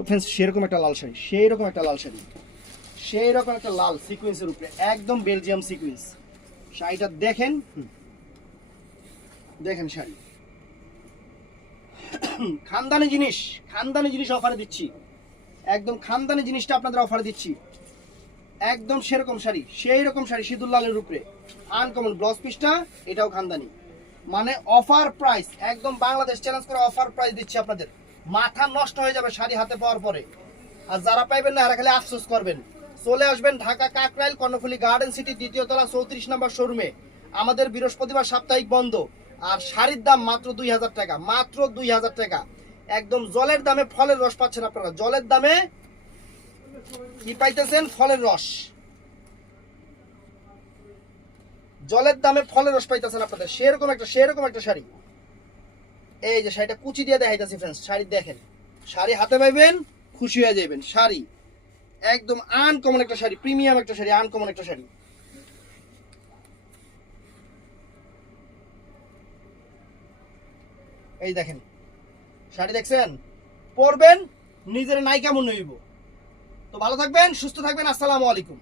তো ফ্রেন্ডস সেরকম একটা লাল শাড়ি, সেই রকম একটা লাল শাড়ি, সেই রকম একটা লাল সিকোয়েন্সের উপরে একদম বেলজিয়াম সিকোয়েন্স। শাড়িটা দেখেন, দেখেন শাড়ি খানদানি জিনিস, খানদানি জিনিস অফারে দিচ্ছি, একদম খানদানি জিনিসটা আপনাদের অফারে দিচ্ছি। একদম সেরকম শাড়ি, সেই রকম শাড়ি সিঁদুর লালের উপরে আনকমন ব্লাউজ পিসটা, এটাও খানদানি, মানে অফার প্রাইস, একদম বাংলাদেশ চ্যালেঞ্জ করে অফার প্রাইস দিচ্ছি আপনাদের। মাথা নষ্ট হয়ে যাবে শাড়ি হাতে পাওয়ার পরে, আর যারা পাইবেন না এরা খালি আফসোস করবেন। চলে আসবেন ঢাকা কাকরাইল কর্ণফুলী গার্ডেন সিটি 2য় তলা 34 নম্বর শোরুমে। আমাদের বৃহস্পতিবার সাপ্তাহিক বন্ধ। আর শাড়ির দাম মাত্র 2000 টাকা, মাত্র 2000 টাকা। একদম জলের দামে ফলের রস পাচ্ছেন আপনারা, জলের দামে কি পাইতেছেন? ফলের রস, জলের দামে ফলের রস পাইতেছেন আপনাদের। সেরকম একটা শাড়ি, এই যে শাড়িটা কুচি দিয়ে দেখাইতেছি ফ্রেন্ডস, শাড়ি দেখেন, শাড়ি হাতে পাইবেন খুশি হয়ে যাবেন। শাড়ি একদম আনকমন একটা শাড়ি, প্রিমিয়াম একটা শাড়ি, আনকমন একটা শাড়ি। এই দেখেন শাড়ি দেখছেন, পরবেন নিজের নায়িকা মনে হইব। তো ভালো থাকবেন, সুস্থ থাকবেন, আসসালামু আলাইকুম।